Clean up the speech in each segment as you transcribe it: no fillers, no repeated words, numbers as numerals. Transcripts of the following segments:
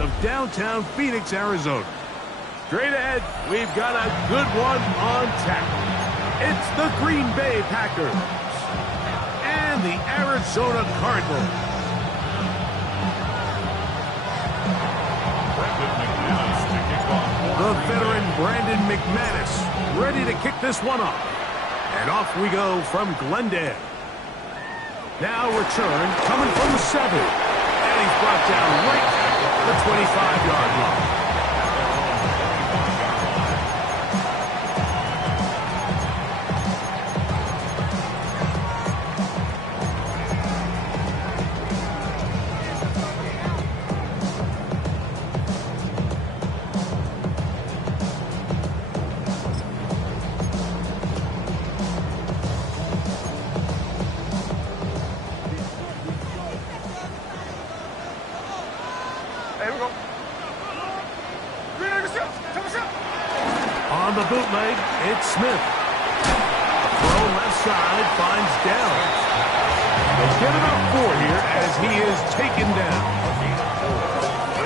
of downtown Phoenix, Arizona. Straight ahead, we've got a good one on tap. It's the Green Bay Packers and the Arizona Cardinals. The veteran Brandon McManus ready to kick this one off. And off we go from Glendale. Now return coming from the 7. And he's brought down right at the 25-yard line. On the bootleg, it's Smith. Throw left side finds Downs. They get about 4 here as he is taken down.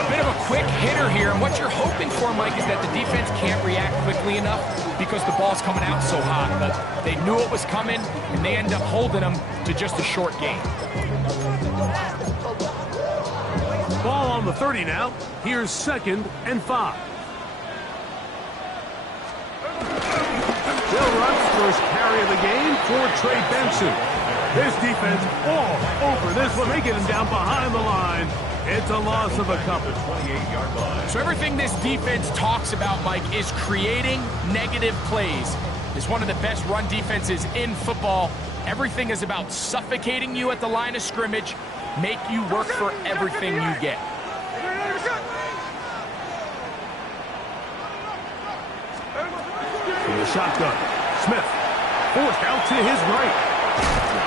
A bit of a quick hitter here, and what you're hoping for, Mike, is that the defense can't react quickly enough because the ball's coming out so hot. But they knew it was coming, and they end up holding them to just a short gain. Ball on the 30 now. Here's 2nd and 5. Bill Rupp's first carry of the game for Trey Benson. His defense all over this one. They get him down behind the line. It's a loss of a couple. 28-yard line. So everything this defense talks about, Mike, is creating negative plays. It's one of the best run defenses in football. Everything is about suffocating you at the line of scrimmage, make you work for everything you get. From the shotgun, Smith forced out to his right.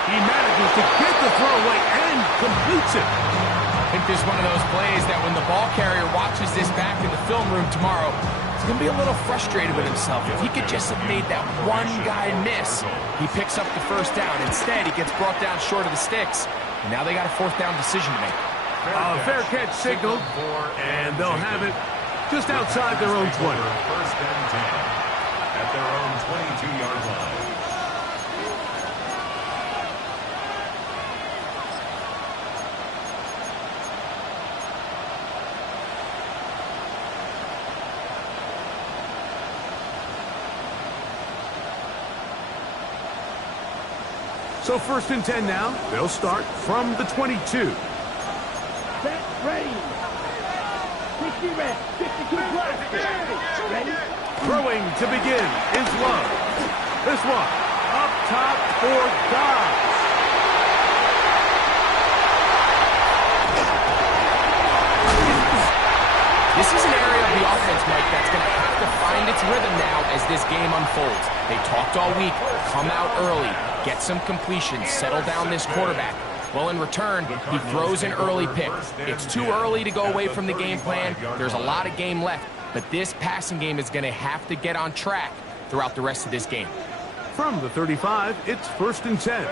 He manages to get the throw away and completes it. I think this is one of those plays that when the ball carrier watches this back in the film room tomorrow, he's going to be a little frustrated with himself. If he could just have made that one guy miss, he picks up the first down. Instead, he gets brought down short of the sticks, and now they got a 4th down decision to make. Fair catch signaled, and they'll have it just outside their own 20. First and 10 at their own 22-yard line. So 1st and 10 now. They'll start from the 22. Set, ready. 60 red, 52 black. Ready? Throwing to begin is Love. This one up top for Dobbs. This is an area of the offense, Mike, that's going to have to find its rhythm now as this game unfolds. They talked all week, come out early, get some completions, settle down this quarterback. Well, in return, he throws an early pick. It's too early to go away from the game plan. There's a lot of game left, but this passing game is going to have to get on track throughout the rest of this game. From the 35, it's 1st and 10.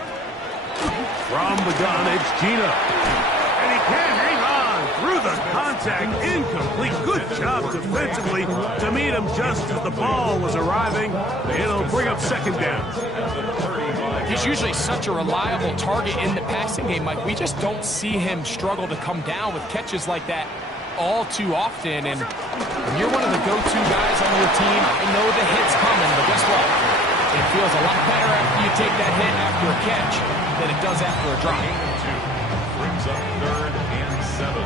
From the gun, it's Gino. And he can't hang on through the contact. Incomplete. Good job defensively to meet him just as the ball was arriving. It'll bring up 2nd down. He's usually such a reliable target in the passing game, Mike. We just don't see him struggle to come down with catches like that all too often. And when you're one of the go-to guys on your team, I know the hit's coming, but guess what? It feels a lot better after you take that hit after a catch than it does after a drop. Brings up 3rd and 7.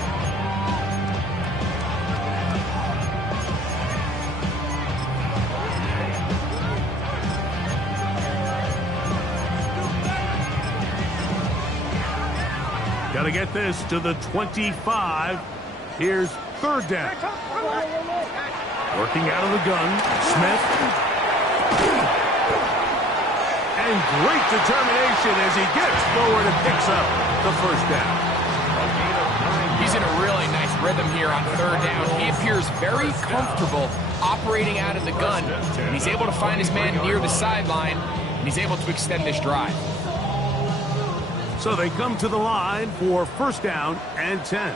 Got to get this to the 25. Here's 3rd down. Working out of the gun, Smith. And great determination as he gets forward and picks up the 1st down. He's in a really nice rhythm here on 3rd down. He appears very comfortable operating out of the gun, and he's able to find his man near the sideline, and he's able to extend this drive. So they come to the line for 1st down and 10.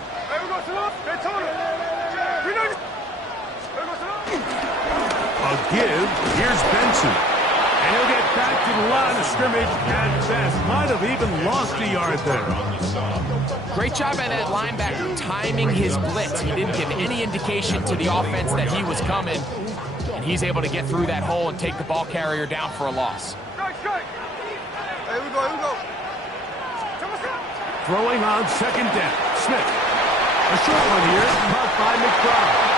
A give. Here's Benson. And he'll get back to the line of scrimmage at best. Might have even lost a yard there. Great job by that linebacker timing his blitz. He didn't give any indication to the offense that he was coming. And he's able to get through that hole and take the ball carrier down for a loss. Here we go. Throwing on second down. Smith. A short one here. Caught by McBride.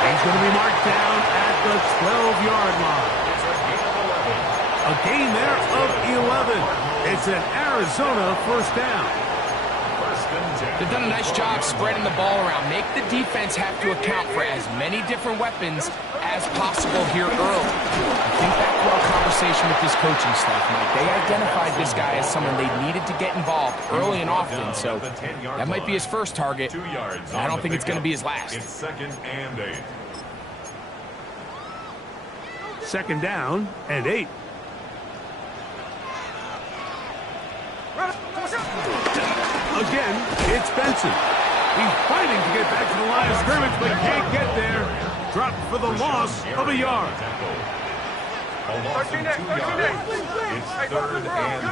He's going to be marked down at the 12-yard line. A gain there of 11. It's an Arizona first down. They've done a nice job spreading the ball around. Make the defense have to account for as many different weapons as possible here early. I think back to our conversation with this coaching staff, Mike. They identified this guy as someone they needed to get involved early and often, so that might be his first target. I don't think it's going to be his last. It's 2nd and 8. Second down and 8. Again, it's Benson. He's fighting to get back to the line of scrimmage, but can't get there. Dropped for the loss of a yard. A loss of 2 yards. It's 3rd and 9.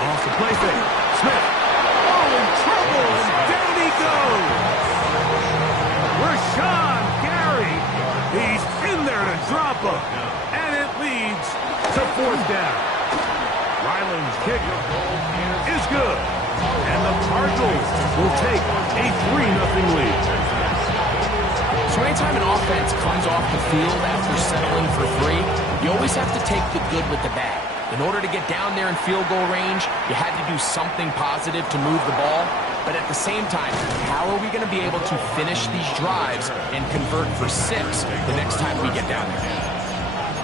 Off the play fake. Smith. Oh, in trouble, and down he goes. Rashawn Gary. He's in there to drop him. And it leads to 4th down. Ryland's kick is good. And the Cardinals will take a 3-0 lead. So anytime an offense comes off the field after settling for 3, you always have to take the good with the bad. In order to get down there in field goal range, you had to do something positive to move the ball. But at the same time, how are we going to be able to finish these drives and convert for 6 the next time we get down there?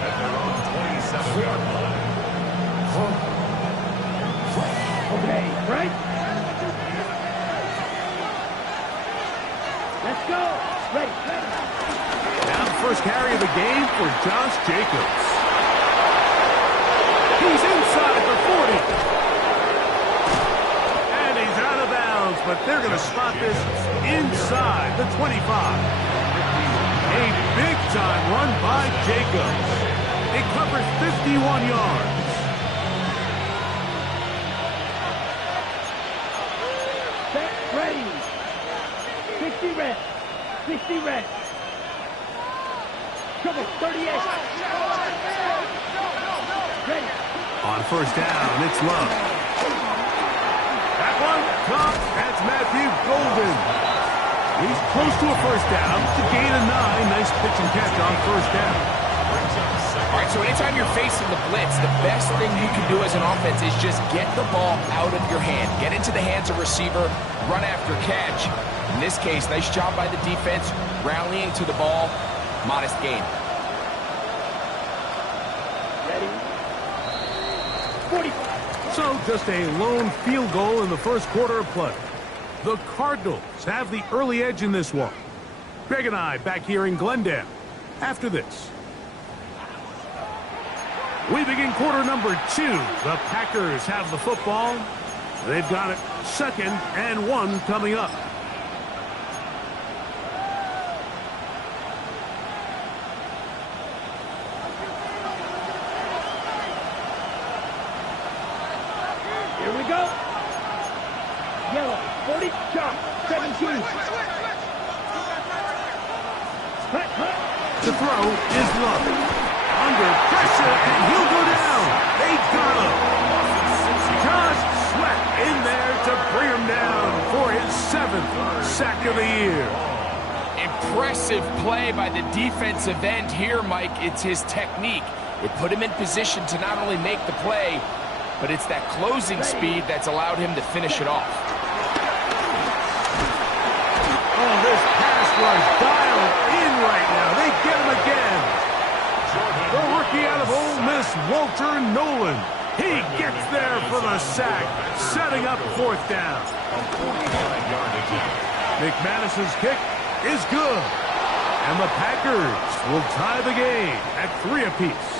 At their own 27-yard line. Okay, right? Let's go. Ready. Now the first carry of the game for Josh Jacobs. He's inside the 40. And he's out of bounds, but they're going to spot this inside the 25. A big-time run by Jacobs. It covers 51 yards. Ready. 60 red. 60 red. Come on, 38. Ready. On first down, it's Love. That one, caught. That's Matthew Golden. He's close to a first down. To gain a 9. Nice pitch and catch on first down. All right, so anytime you're facing the blitz, the best thing you can do as an offense is just get the ball out of your hand. Get into the hands of receiver, run after catch. In this case, nice job by the defense, rallying to the ball. Modest gain. Ready. 45. So just a lone field goal in the first quarter of play. The Cardinals have the early edge in this one. Greg and I back here in Glendale after this. We begin quarter number 2. The Packers have the football. They've got it 2nd and 1 coming up. Here we go. Yellow. 40. Chop. 17. The throw is Love. Under pressure, and he'll go down. They got him. Josh Sweat in there to bring him down for his 7th sack of the year. Impressive play by the defensive end here, Mike. It's his technique. It put him in position to not only make the play, but it's that closing speed that's allowed him to finish it off. Oh, this pass rush dialed in right now. They get him again. The rookie out of Ole Miss, Walter Nolan. He gets there for the sack, setting up 4th down. McManus's kick is good. And the Packers will tie the game at 3 apiece.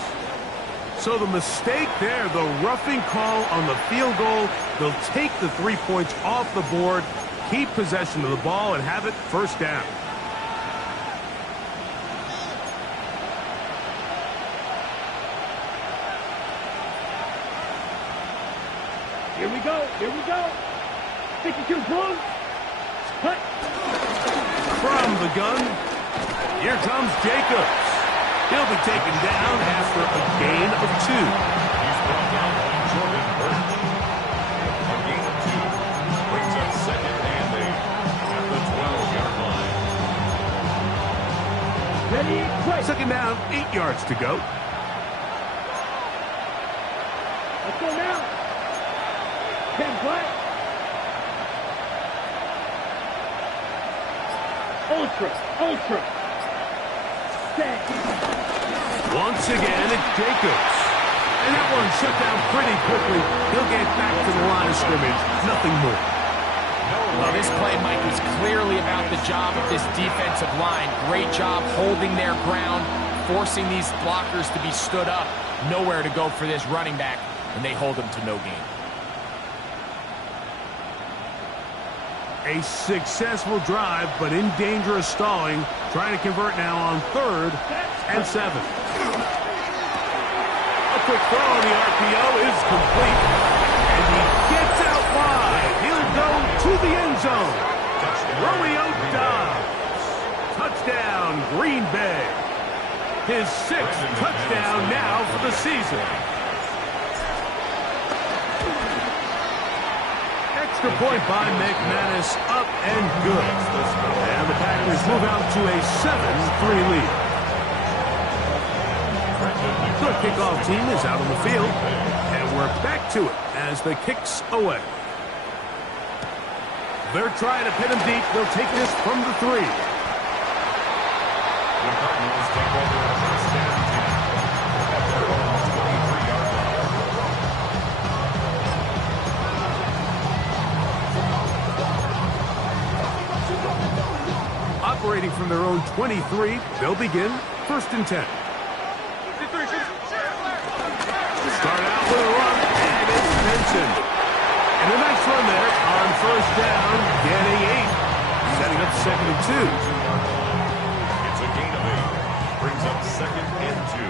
So the mistake there, the roughing call on the field goal, they'll take the 3 points off the board, keep possession of the ball, and have it 1st down. Here we go. Here we go. 52 blue. Cut. From the gun, here comes Jacobs. He'll be taken down after a gain of 2. He's brought down on Jordan Burton. A gain of 2 brings up 2nd and 8 at the 12-yard line. Ready, play. 2nd down, 8 yards to go. Let's go now. 10 play. Ultra. Set. Once again, it's Jacobs. And that one shut down pretty quickly. He'll get back to the line of scrimmage. Nothing more. Well, this play, Mike, was clearly about the job of this defensive line. Great job holding their ground, forcing these blockers to be stood up. Nowhere to go for this running back, and they hold him to no gain. A successful drive, but in danger of stalling. Trying to convert now on 3rd and 7. A quick throw on the RPO is complete. And he gets out wide. He'll go to the end zone. Romeo Dobbs. Touchdown, Green Bay. His 6th touchdown now for the season. Extra point by McManus, up and good. And the Packers move out to a 7-3 lead. The kickoff team is out on the field, and we're back to it as the kick's away. They're trying to pin him deep. They'll take this from the 3. The Cardinals take over on 1st and 10 at their own 23-yard line. Operating from their own 23, they'll begin 1st and 10. Start out with a run, and it's Benson. And a nice run there on 1st down, getting 8. Setting up 2nd and 2. It's a gain of 8. Brings up 2nd and 2.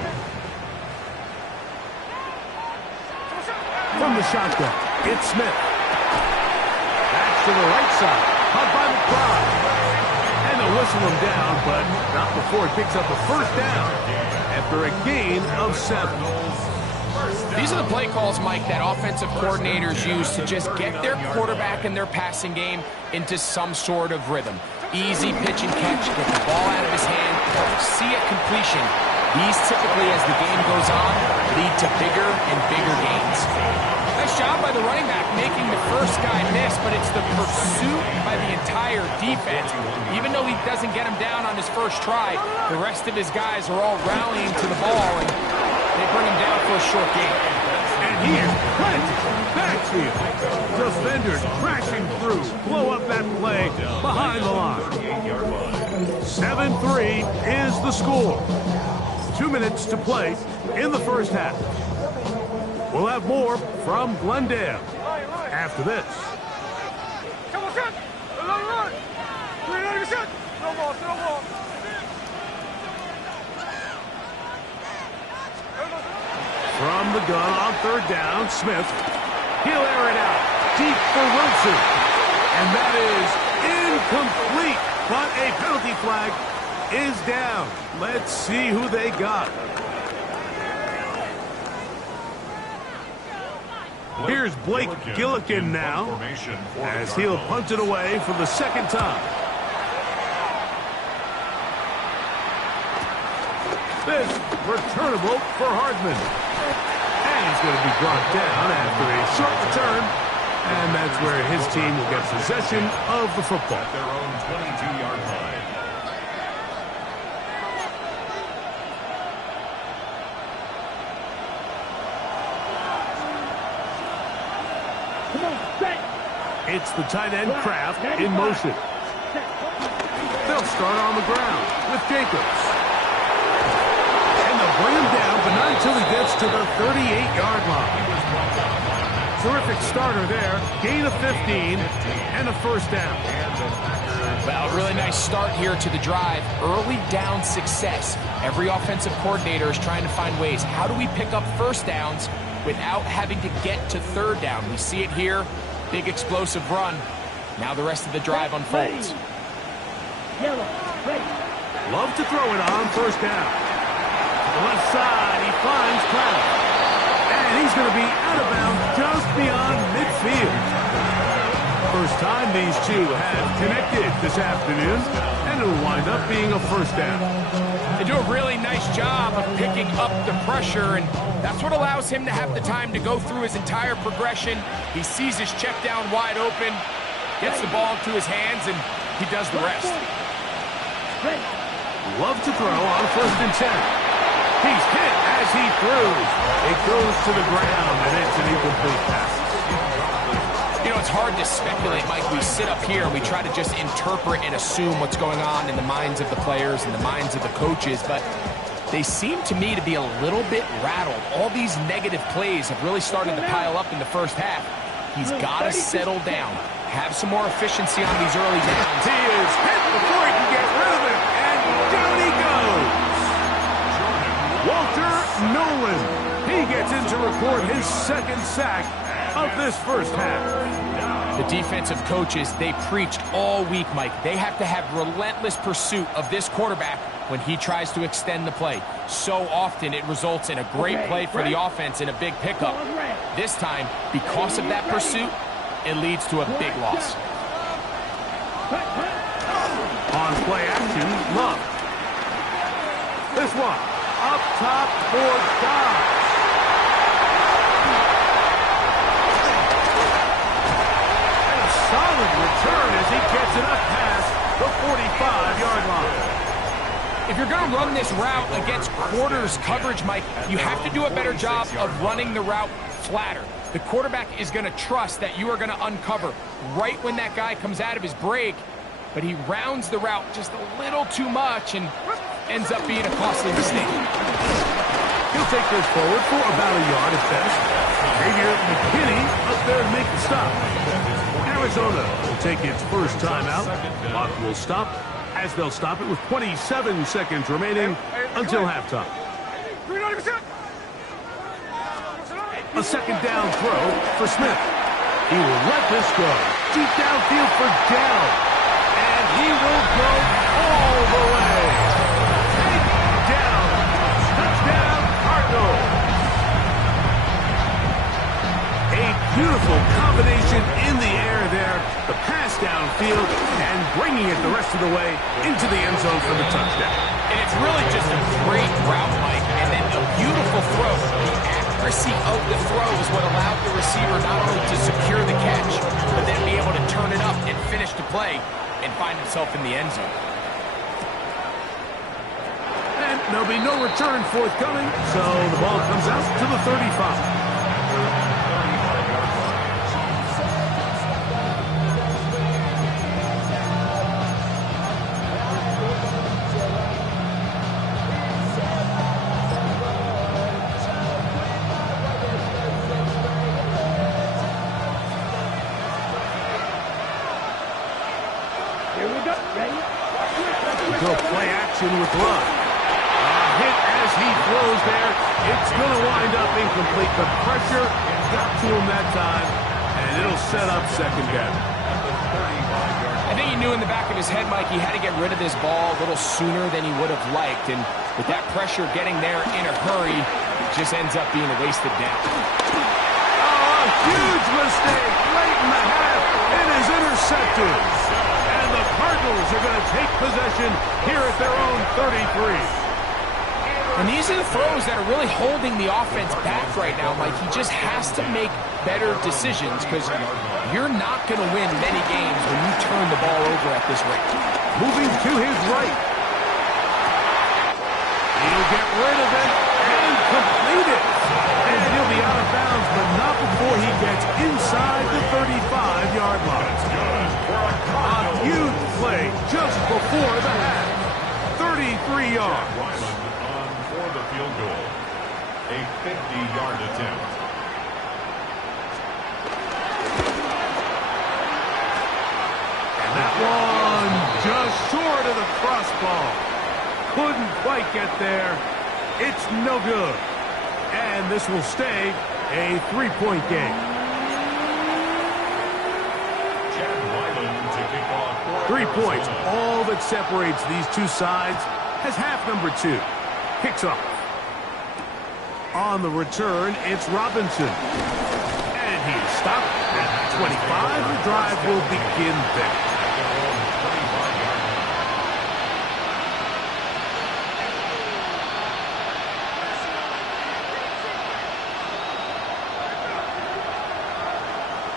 From the shotgun, it's Smith. Back to the right side, caught by McBride. And they'll whistle him down, but not before he picks up a 1st down after a gain of 7. These are the play calls, Mike, that offensive coordinators use to just get their quarterback and their passing game into some sort of rhythm. Easy pitch and catch, get the ball out of his hand, see a completion. These typically, as the game goes on, lead to bigger and bigger gains. Nice job by the running back making the first guy miss, but it's the pursuit by the entire defense. Even though he doesn't get him down on his first try, the rest of his guys are all rallying to the ball, and they bring him down for a short gain. And he is planted backfield. Defenders crashing through. Blow up that play behind the line. 7-3 is the score. 2 minutes to play in the 1st half. We'll have more from Glendale after this. From the gun on 3rd down, Smith. He'll air it out deep for Wilson. And that is incomplete. But a penalty flag is down. Let's see who they got. Here's Blake Gillikin now, as he'll punt it away for the 2nd time. This returnable for Hardman. And he's going to be brought down after a short return. And that's where his team will get possession of the football. At their own 22-yard line. It's the tight end Kraft in motion. They'll start on the ground with Jacobs. And they'll bring him down, but not until he gets to the 38-yard line. Terrific starter there. Gain of 15 and a 1st down. Well, really nice start here to the drive. Early down success. Every offensive coordinator is trying to find ways. How do we pick up 1st downs without having to get to third down. We see it here. Big explosive run. Now the rest of the drive unfolds. Yellow, ready. Love to throw it on first down. To the left side, he finds Cloud. And he's going to be out of bounds just beyond midfield. First time these two have connected this afternoon, and it'll wind up being a first down. They do a really nice job of picking up the pressure, and that's what allows him to have the time to go through his entire progression. He sees his check down wide open, gets the ball into his hands, and he does the rest. Love to throw on first and 10. He's hit as he throws. It goes to the ground, and it's an incomplete pass. You know, it's hard to speculate, Mike. We sit up here and we try to just interpret and assume what's going on in the minds of the players and the minds of the coaches, but they seem to me to be a little bit rattled. All these negative plays have really started to pile up in the first half. He's got to settle down, have some more efficiency on these early downs. He is hit before he can get rid of it, and down he goes. Walter Nolan. He gets in to record his second sack of this first half. The defensive coaches, they preached all week, Mike. They have to have relentless pursuit of this quarterback when he tries to extend the play. So often it results in a great play for the offense and a big pickup. This time, because of that pursuit, it leads to a big loss. On play action, Love. This one, up top for Dobbs. Solid return as he gets it up past the 45-yard line. If you're going to run this route against quarters coverage, Mike, you have to do a better job of running the route flatter. The quarterback is going to trust that you are going to uncover right when that guy comes out of his break, but he rounds the route just a little too much and ends up being a costly mistake. He'll take this forward for about a yard at best. Xavier McKinney up there to make the stop. Arizona will take its first timeout. Clock will stop as they'll stop it with 27 seconds remaining until halftime. A second down throw for Smith. He will let this go. Deep downfield for Dell. And he will go all the way. Take down. Touchdown, Cardinals. A beautiful combination in the air there. The pass downfield and bringing it the rest of the way into the end zone for the touchdown. And it's really just a great route, Mike, and then a beautiful throw. The accuracy of the throw is what allowed the receiver not only to secure the catch, but then be able to turn it up and finish the play and find himself in the end zone. And there'll be no return forthcoming, so the ball comes out to the 35. Play action with Love. Hit as he throws there. It's going to wind up incomplete. The pressure got to him that time, and it'll set up second down. I think he knew in the back of his head, Mike, he had to get rid of this ball a little sooner than he would have liked. And with that pressure getting there in a hurry, it just ends up being a wasted down. Oh, a huge mistake late in the half. It is intercepted. And the Cardinals are going to take possession here at their own 33. And these are the throws that are really holding the offense back right now, Mike. He just has to make better decisions because you're not going to win many games when you turn the ball over at this rate. Moving to his right. He'll get rid of it and complete it. And he'll be out of bounds, but not before he gets inside the 35-yard line. A huge play just before the half. 33 yards. On for the field goal. A 50-yard attempt. And that one just short of the crossbar. Couldn't quite get there. It's no good. And this will stay A three-point game. 3 points, all that separates these two sides, has half number 2. Kicks off. On the return, it's Robinson. And he's stopped at 25. The drive will begin there.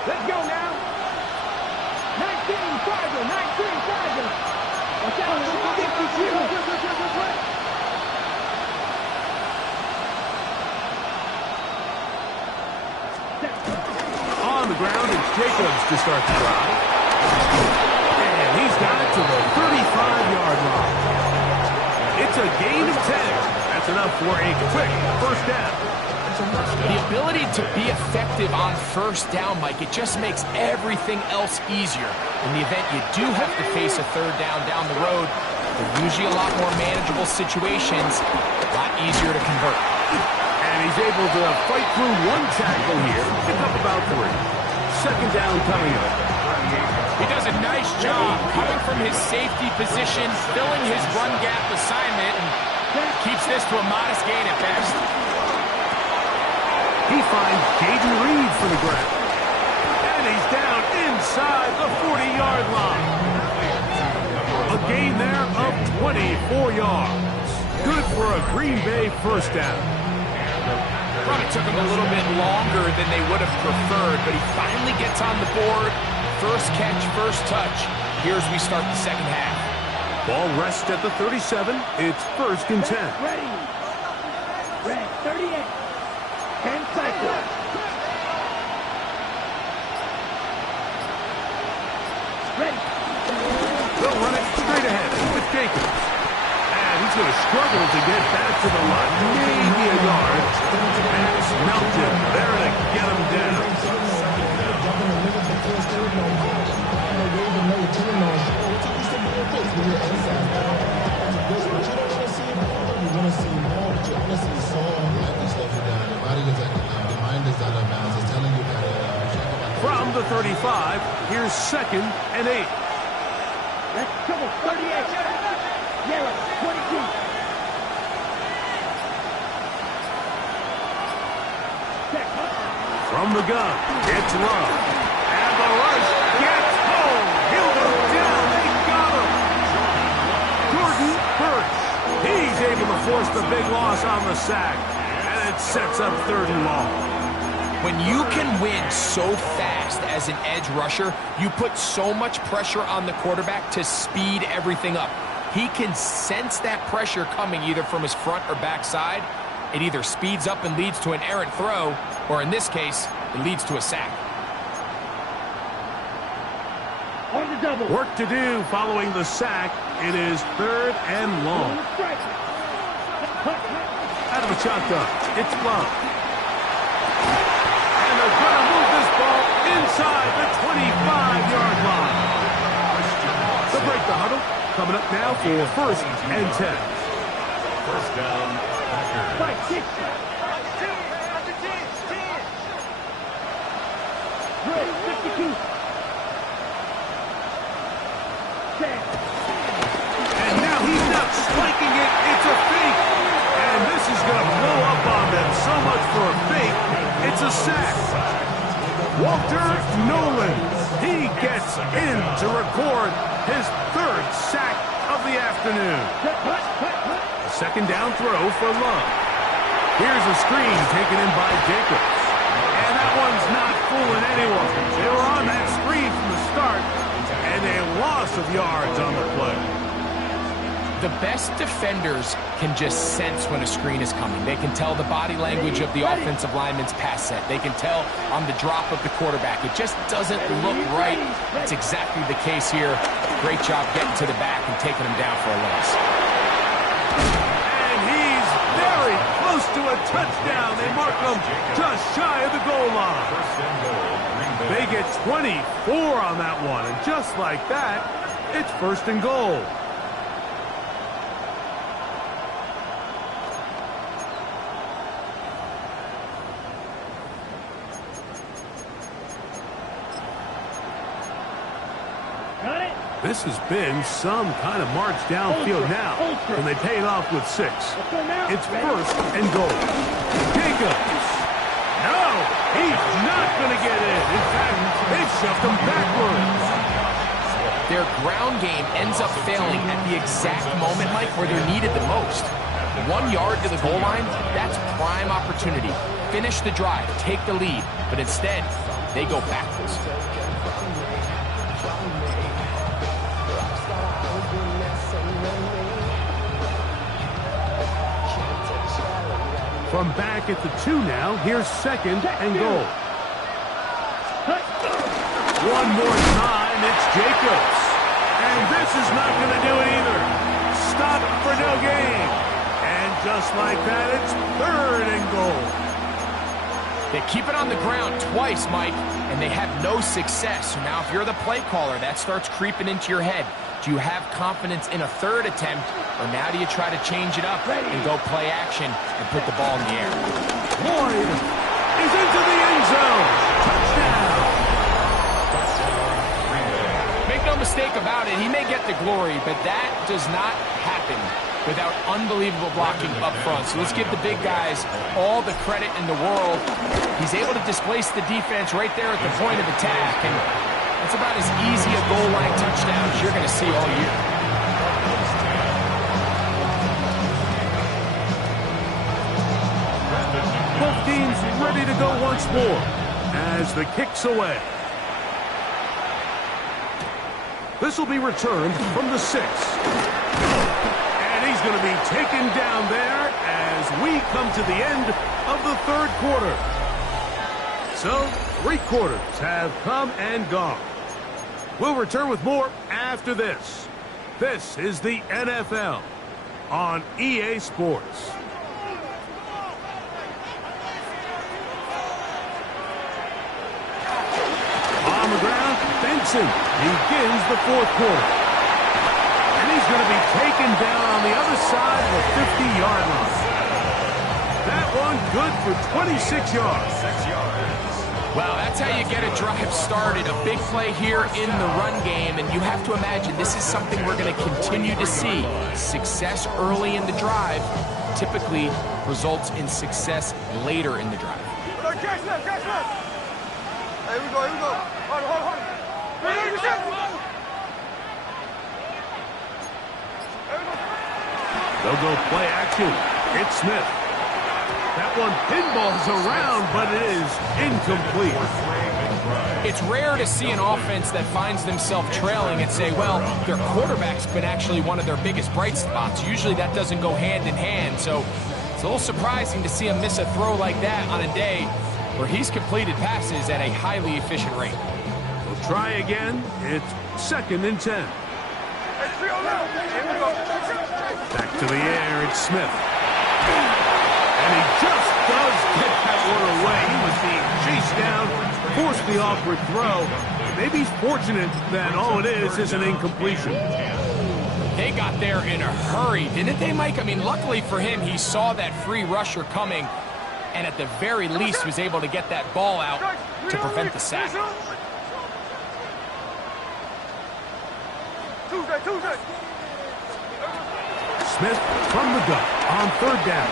Let's go now. 19, Tiger, 19, Tiger. Watch out, 52. On the ground, it's Jacobs to start the drive. And he's got it to the 35-yard line. It's a gain of 10. That's enough for a quick first down. The ability to be effective on first down, Mike, it just makes everything else easier. In the event you do have to face a third down the road, they're usually a lot more manageable situations, a lot easier to convert. And he's able to fight through one tackle here, pick up about 3. Second down coming up. He does a nice job coming from his safety position, filling his run gap assignment, and keeps this to a modest gain at best. He finds Jaden Reed for the grab. And he's down inside the 40-yard line. A gain there of 24 yards. Good for a Green Bay first down. Probably took him a little bit longer than they would have preferred, but he finally gets on the board. First catch, first touch. Here's we start the second half. Ball rests at the 37. It's first and 10. Ready. Red, 38. 10 cycles. Ready. They'll run it straight ahead with Jacobs. And he's going to struggle to get back to the line. Maybe a yard. And smelt him there to get him down. From the 35, here's second and 8. Let's go, 38. Yellow, 22. From the gun, it's Love. And the rush gets home. He'll go down. They got him. Jordan Burch. He's able to force the big loss on the sack. And it sets up 3rd and long. When you can win so fast as an edge rusher, you put so much pressure on the quarterback to speed everything up. He can sense that pressure coming either from his front or back side. It either speeds up and leads to an errant throw, or in this case, it leads to a sack. On the double. Work to do following the sack. It is 3rd and long. Out of the shotgun, it's Love. And they're going to move this ball inside the 25-yard line. They'll break the huddle. Coming up now for first and 10. First down, Packers. 5, 6. Red, 52. 10. And now he's not spiking it. It's a fake. And this is going to blow up on them. So much for a fake. It's a sack. Walter Nolan. He gets in to record his 3rd sack of the afternoon. A second down throw for Love. Here's a screen taken in by Jacobs. And that one's not fooling anyone. They were on that screen from the start, and a loss of yards on the play. The best defenders can just sense when a screen is coming. They can tell the body language of the offensive lineman's pass set. They can tell on the drop of the quarterback. It just doesn't look right. That's exactly the case here. Great job getting to the back and taking him down for a loss. And he's very close to a touchdown. They mark him just shy of the goal line. They get 24 on that one. And just like that, it's 1st and goal. This has been some kind of march downfield now, and they pay it off with 6. It's first and goal. Jacobs. No, he's not going to get in. In fact, they've shoved him backwards. Their ground game ends up failing at the exact moment, Mike, where they're needed the most. 1 yard to the goal line, that's prime opportunity. Finish the drive, take the lead, but instead, they go backwards. From back at the 2 now, here's second and goal. One more time, it's Jacobs. And this is not going to do it either. Stop for no gain. And just like that, it's third and goal. They keep it on the ground twice, Mike, and they have no success. So now if you're the play caller, that starts creeping into your head. Do you have confidence in a third attempt, or now do you try to change it up and go play action and put the ball in the air? Lloyd is into the end zone. Touchdown. Make no mistake about it, he may get the glory, but that does not happen without unbelievable blocking up front. So let's give the big guys all the credit in the world. He's able to displace the defense right there at the point of attack, and it's about as easy a goal line touchdown as you're going to see all year. Both teams ready to go once more as the kick's away. This will be returned from the 6. And he's going to be taken down there as we come to the end of the third quarter. So, 3 quarters have come and gone. We'll return with more after this. This is the NFL on EA Sports. On the ground, Benson begins the fourth quarter. And he's going to be taken down on the other side of the 50-yard line. That one good for 26 yards. Well, that's how you get a drive started. A big play here in the run game, and you have to imagine this is something we're going to continue to see. Success early in the drive typically results in success later in the drive. Here we go, here we go. Hold. They'll go play action. It's Smith. That one pinballs around, but it is incomplete. It's rare to see an offense that finds themselves trailing and say, well, their quarterback's been actually one of their biggest bright spots. Usually that doesn't go hand in hand, so it's a little surprising to see him miss a throw like that on a day where he's completed passes at a highly efficient rate. We'll try again. It's second and 10. Back to the air, it's Smith. And he just does get that one away. He was being chased down, forced the awkward throw. Maybe he's fortunate that all it is an incompletion. They got there in a hurry, didn't they, Mike? I mean, luckily for him, he saw that free rusher coming, and at the very least was able to get that ball out to prevent the sack. Smith from the gun on third down.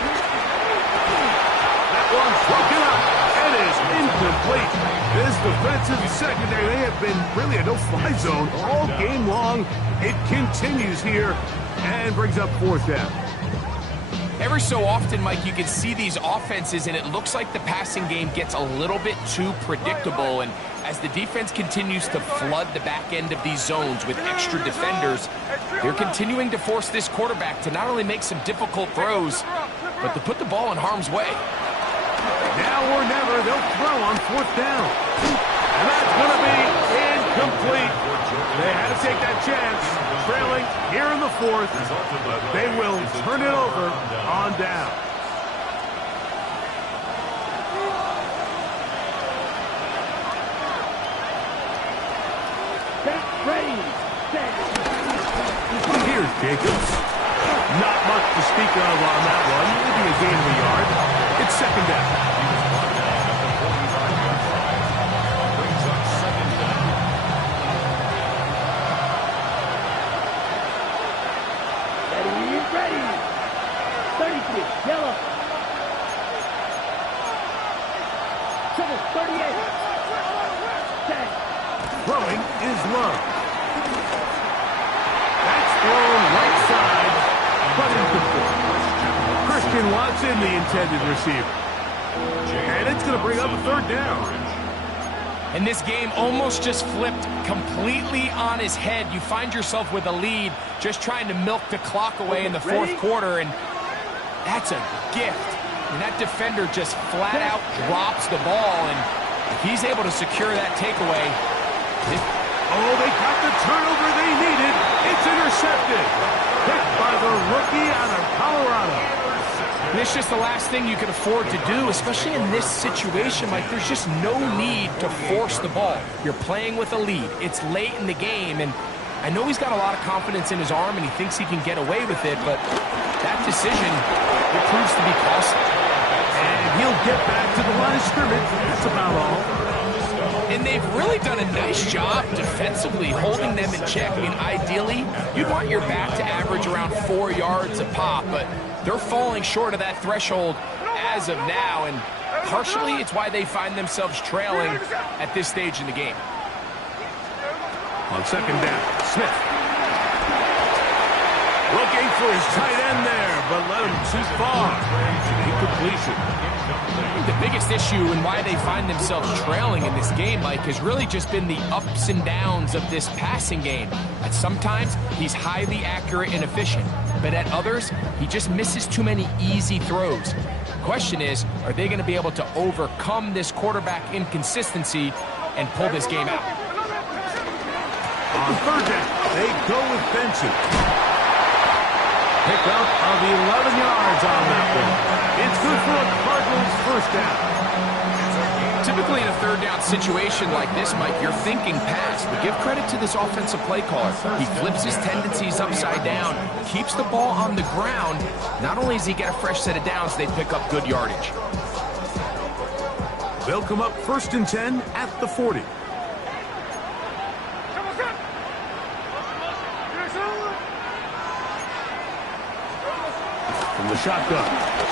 That one's broken up. It is incomplete. This defensive secondary, they have been really a no-fly zone all game long. It continues here and brings up fourth down. Every so often, Mike, you can see these offenses, and it looks like the passing game gets a little bit too predictable. And as the defense continues to flood the back end of these zones with extra defenders, they're continuing to force this quarterback to not only make some difficult throws, but to put the ball in harm's way. Now or never, they'll throw on fourth down. And that's going to be incomplete. They had to take that chance. Trailing here in the fourth. They will turn it over on down. Here's Jacobs. Not much to speak of on that one. Maybe a gain of a yard. It's second down. ready. 33, yellow. Triple, 38. 10. Throwing is Love. That's thrown right side, but incomplete. Christian Watson, the intended receiver. And it's going to bring up a third down. And this game almost just flipped completely on his head. You find yourself with a lead, just trying to milk the clock away in the fourth quarter, and that's a gift. And that defender just flat out drops the ball, and if he's able to secure that takeaway... Oh, they got the turnover they needed. It's intercepted. Picked by the rookie out of Colorado. And it's just the last thing you can afford to do, especially in this situation. Like, there's just no need to force the ball. You're playing with a lead. It's late in the game, and I know he's got a lot of confidence in his arm, and he thinks he can get away with it, but that decision, it proves to be costly. And he'll get back to the line of scrimmage. That's about all. And they've really done a nice job defensively holding them in check. I mean, ideally, you'd want your back to average around 4 yards a pop, but they're falling short of that threshold as of now, and partially it's why they find themselves trailing at this stage in the game. On second down, Smith. Looking for his tight end there, but let him too far. Incompletion. The biggest issue and why they find themselves trailing in this game, Mike, has really just been the ups and downs of this passing game. At sometimes, he's highly accurate and efficient, but at others, he just misses too many easy throws. The question is, are they going to be able to overcome this quarterback inconsistency and pull this game out? On third down, they go with Benson. Pick up of 11 yards on that one. It's good for a Cardinals first down. Typically in a third down situation like this, Mike, you're thinking pass, but give credit to this offensive play caller. He flips his tendencies upside down, keeps the ball on the ground. Not only does he get a fresh set of downs, they pick up good yardage. They'll come up 1st and 10 at the 40. From the shotgun,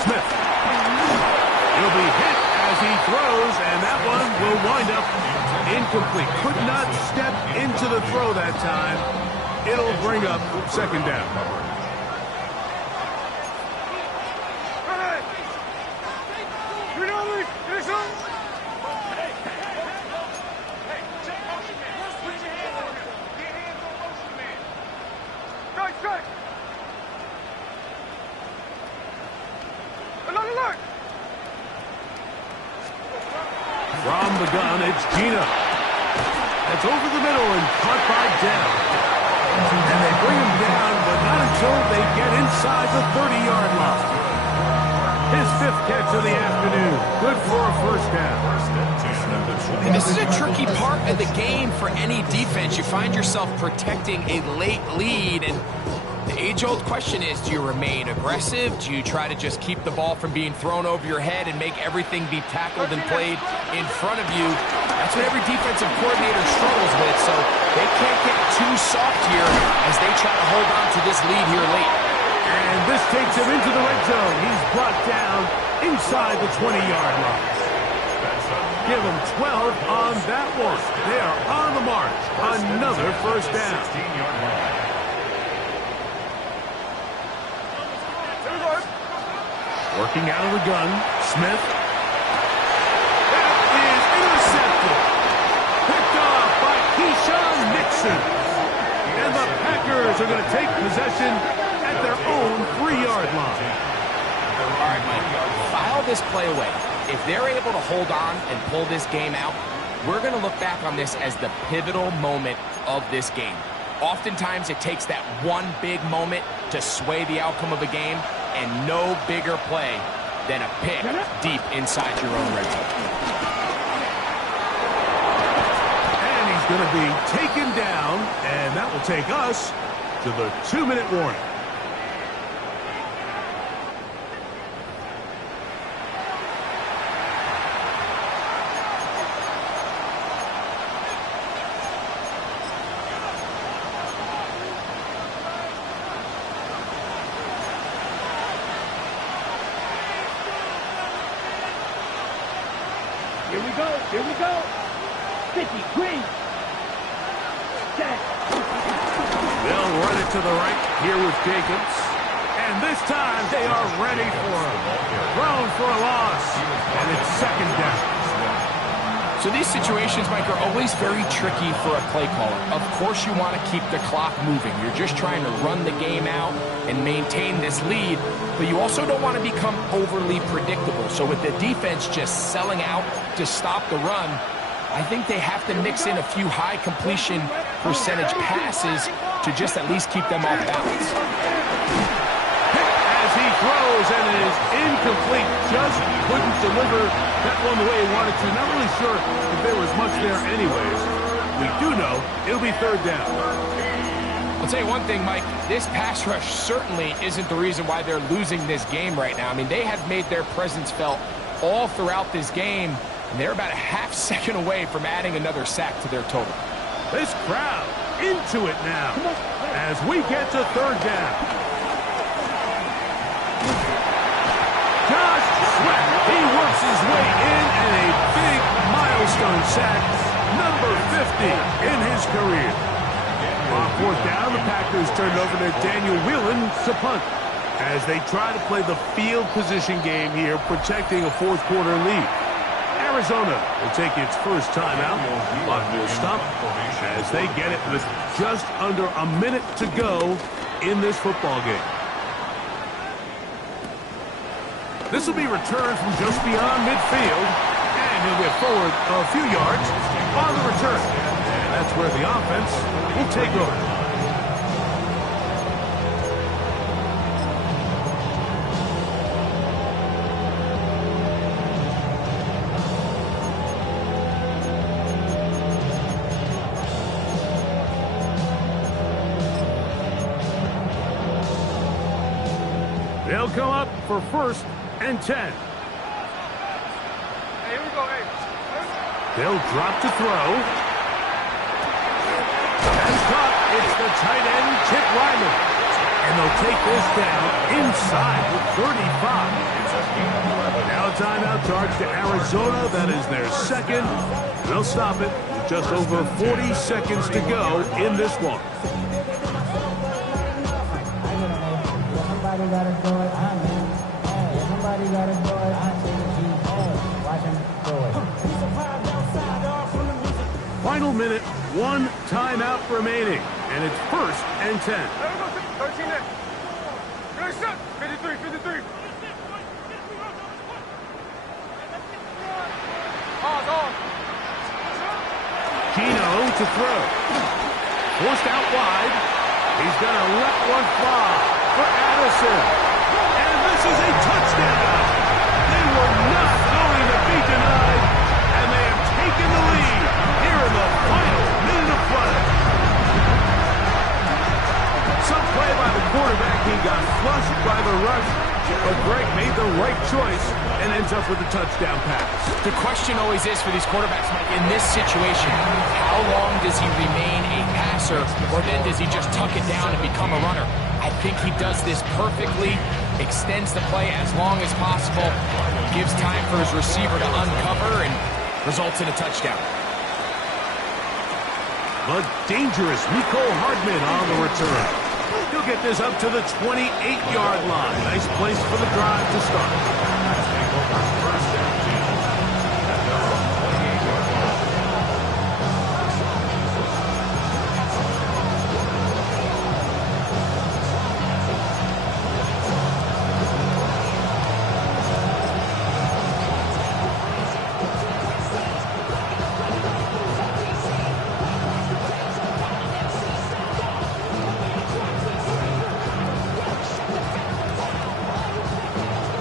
Smith. He'll be hit as he throws, and that one will wind up incomplete. Could not step into the throw that time. It'll bring up second down. From the gun, it's Gina. That's over the middle and caught by Dell. And they bring him down, but not until they get inside the 30-yard line. His 5th catch of the afternoon. Good for a first down. And this is a tricky part of the game for any defense. You find yourself protecting a late lead, and the age-old question is, do you remain aggressive? Do you try to just keep the ball from being thrown over your head and make everything be tackled and played in front of you? That's what every defensive coordinator struggles with, so they can't get too soft here as they try to hold on to this lead here late. And this takes him into the red zone. He's brought down inside the 20-yard line. Give him 12 on that one. They are on the march. Another first down. Working out of the gun, Smith. That is intercepted. Picked off by Keyshawn Nixon. And the Packers are going to take possession at their own 3-yard line. All right, Mike, file this play away. If they're able to hold on and pull this game out, we're going to look back on this as the pivotal moment of this game. Oftentimes, it takes that one big moment to sway the outcome of a game, and no bigger play than a pick deep inside your own red zone. And he's going to be taken down, and that will take us to the 2-minute warning. Here we go. Here we go. 50, green. Set. They'll run it to the right here with Jacobs. And this time they are ready for him. Thrown for a loss. And it's second down. So these situations, Mike, are always very tricky for a play caller. Of course you want to keep the clock moving. You're just trying to run the game out and maintain this lead, but you also don't want to become overly predictable. So with the defense just selling out to stop the run, I think they have to mix in a few high completion percentage passes to just at least keep them off balance. As he throws, and it is incomplete. Just couldn't deliver that one the way he wanted to. Not really sure if there was much there anyways. We do know it'll be third down. I'll tell you one thing, Mike. This pass rush certainly isn't the reason why they're losing this game right now. I mean, they have made their presence felt all throughout this game, and they're about a half second away from adding another sack to their total. This crowd into it now as we get to third down. Josh Sweat, he works his way in, and a big milestone sack, number 50 in his career. On fourth down, the Packers turned over to Daniel Whelan to punt as they try to play the field position game here, protecting a fourth quarter lead. Arizona will take its first timeout, but will stop as they get it with just under a minute to go in this football game. This will be returned from just beyond midfield, and he'll get forward a few yards on the return. And that's where the offense will take over. They'll come up for first and 10. Hey, here we go, hey. They'll drop to throw. And caught. It's the tight end, Chip Wyman. And they'll take this down inside the 35. Now a timeout charge to Arizona. That is their second. They'll stop it with just over 40 seconds to go in this one. Somebody gotta do it. Somebody gotta do it. Watch him do it. Final minute, one timeout remaining, and it's first and 10. There we go, 13 there. Good shot. 53, 53. On. Gino to throw. Forced out wide. He's going to let one fly for Addison. And this is a touchdown. They were not going to be denied, and they have taken the lead here in the final minute of play. Some play by the quarterback. He got flushed by the rush, but Greg made the right choice and ends up with a touchdown pass. The question always is for these quarterbacks, Mike, in this situation, how long does he remain a passer, or then does he just tuck it down and become a runner? I think he does this perfectly, extends the play as long as possible, gives time for his receiver to uncover, and results in a touchdown. The dangerous Mecole Hardman on the return. He'll get this up to the 28-yard line. Nice place for the drive to start.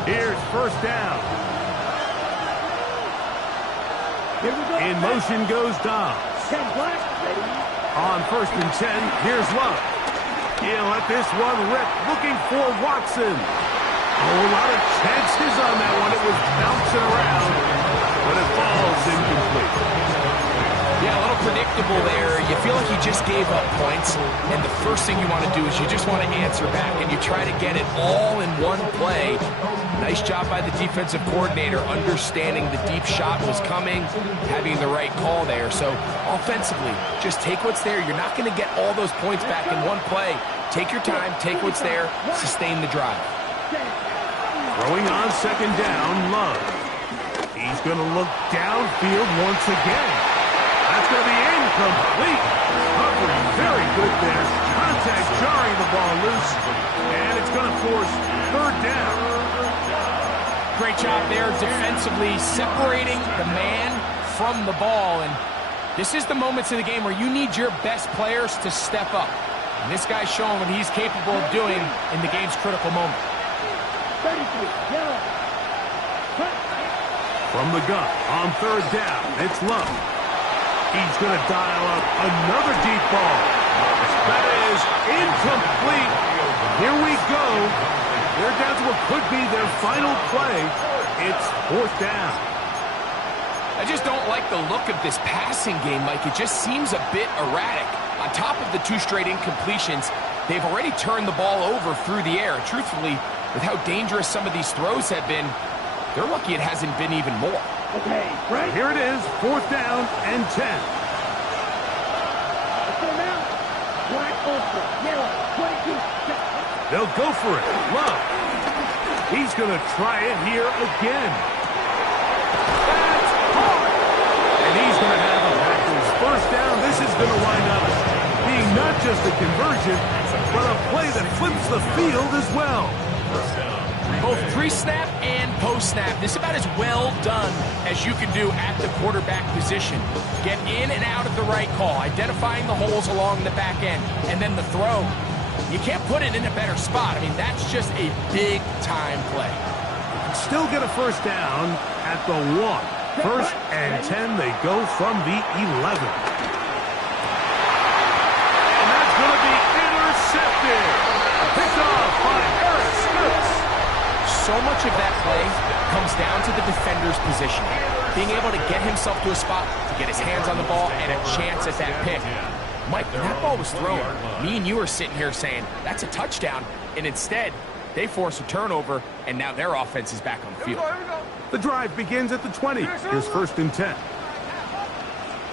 Here's first down. In motion goes Dobbs. 10 black, ready. On first and 10, here's Love. He'll let this one rip, looking for Watson. Oh, a lot of chances on that one. It was bouncing around, but it falls incomplete. Yeah, a little predictable there. You feel like you just gave up points, and the first thing you want to do is you just want to answer back, and you try to get it all in one play. Nice job by the defensive coordinator, understanding the deep shot was coming, having the right call there. So offensively, just take what's there. You're not going to get all those points back in one play. Take your time, take what's there, sustain the drive. Throwing on second down, Love. He's going to look downfield once again. That's going to be incomplete. Covering very good there. Contact jarring the ball loose. And it's going to force third down. Great job there defensively, separating the man from the ball. And this is the moments in the game where you need your best players to step up. And this guy's showing what he's capable of doing in the game's critical moment. From the gun, on third down, it's Love. He's going to dial up another deep ball. That is incomplete. Here we go. They're down to what could be their final play. It's fourth down. I just don't like the look of this passing game, Mike. It just seems a bit erratic. On top of the 2 straight incompletions, they've already turned the ball over through the air. Truthfully, with how dangerous some of these throws have been, they're lucky it hasn't been even more. Okay, right. Here it is, fourth down and 10. They'll go for it. Love. He's going to try it here again. That's hard. And he's going to have a Packers first down. This is going to wind up being not just a conversion, but a play that flips the field as well. Both pre-snap and post-snap. This is about as well done as you can do at the quarterback position. Get in and out of the right call, identifying the holes along the back end, and then the throw. You can't put it in a better spot. I mean, that's just a big-time play. Still get a first down at the 1. First and 10, they go from the 11. And that's going to be intercepted. Picked off by Eric Stokes. So much of that play comes down to the defender's position. Being able to get himself to a spot, to get his hands on the ball, and a chance at that pick. Mike, when that ball was thrown, me and you are sitting here saying, that's a touchdown. And instead, they force a turnover, and now their offense is back on the field. The drive begins at the 20. Here's first and 10.